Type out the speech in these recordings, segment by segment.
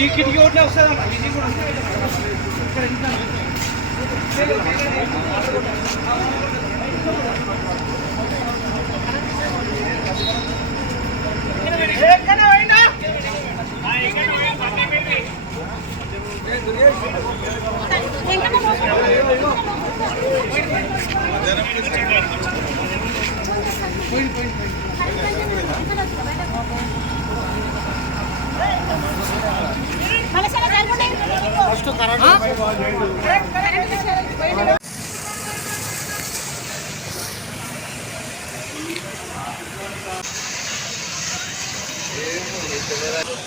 ఈ కిటికీ ఒకటి వస్తుందమ్మా ఇది కూడా ఇక్కడ ఫస్ట్ కరెంట్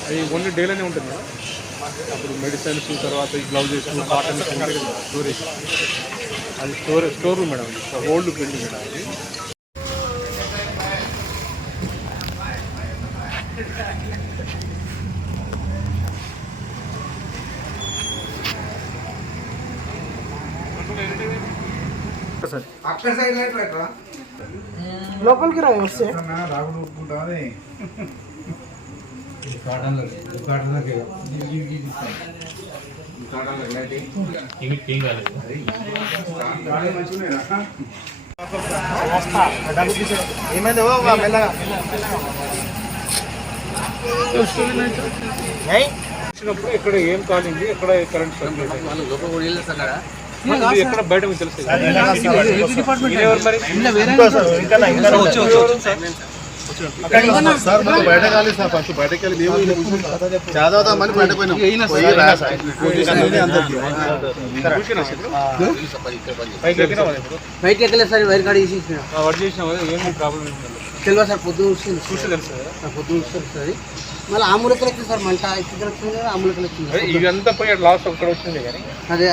అది ఓన్లీ డేలోనే ఉంటుంది కదా అప్పుడు మెడిసిన్స్ తర్వాత ఈ గ్లౌజెస్ కాటన్ స్టోరేజ్ అది store store room madam. Old building madam అది. అక్కడ సైడ్ లైట్ పెట్టరా? లోపలికి ఏమైంది మెల్లగా. వచ్చినప్పుడు ఇక్కడ ఏం కాలింది? ఎక్కడ కరెంట్ ఎక్కడ బయట మీకు తెలుసు ఎవరు మరి? సార్ మాకు సార్ ఫస్ట్ బయటకు వెళ్ళి మేము చదవదామని బయట రా సార్. సార్ వైర్ ప్రాబ్లం ఏంటి తెలియదు సార్ పొద్దున వస్తుంది చూసి తెలుసు కదా సార్ పొద్దున వస్తుంది మళ్ళీ ఆ మూలకలు వచ్చింది సార్ మంట ఇక్కడ వచ్చింది కదా ఆ మూలకలు అదే వచ్చింది ఇదంతా పోయి లాస్ట్ అక్కడ వచ్చింది కానీ అదే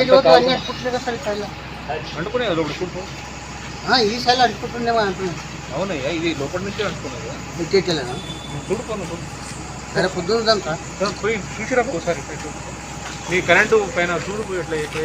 ఇక్కడ అన్ని అట్టుకుంటున్నాయి కదా సార్ ఈ సైడ్లో ఆ, ఈ సైడ్లో అట్టుకుంటుండేమో అంటున్నాను అవునయ్యా ఇది లోపల నుంచి అంటుకున్నది ఇక్కడికి వెళ్ళాను చూడుకోను చూడు. సరే పొద్దున వద్దాం సార్ పోయి చూసిరా ఒకసారి నీ కరెంటు పైన చూడు ఎట్లా ఎట్లా